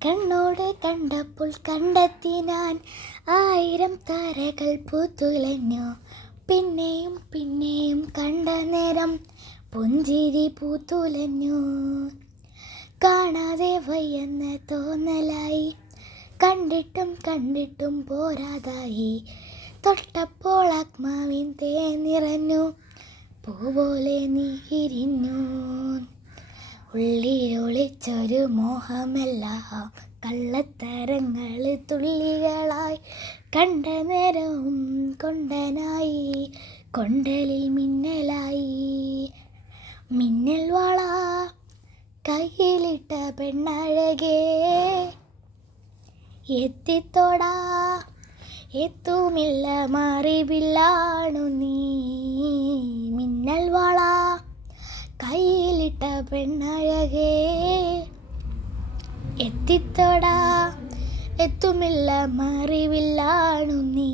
കണ്ണോട് കണ്ടപ്പോൾ കണ്ടെത്തി ഞാൻ 1000 താരകൾ പൂത്തുലഞ്ഞു. പിന്നെയും പിന്നെയും കണ്ട നേരം പുഞ്ചിരി പൂത്തുലഞ്ഞു. കാണാതെ വയ്യെന്ന തോന്നലായി, കണ്ടിട്ടും കണ്ടിട്ടും പോരാതായി. തൊട്ടപ്പോൾ ആത്മാവിൻ തേൻ നിറഞ്ഞു, പൂപോലെ നീ ഇരിഞ്ഞു. ഉള്ളിലൊളിച്ചൊരു മോഹമെല്ലാം കള്ളത്തരങ്ങൾ തുള്ളികളായി. കണ്ട നേരവും കൊണ്ടനായി, കൊണ്ടലിൽ മിന്നലായി. മിന്നൽ വള കയ്യിലിട്ട പെണ്ണഴകേ, എത്തിത്തോടാ എത്തുമില്ല മാറിവില്ലാണു നീ. മിന്നൽ വള കയ്യിലിട്ട പെണ്ണഴകേ, എത്തിത്തോടാ എത്തുമില്ല മാറിവില്ലാണു നീ.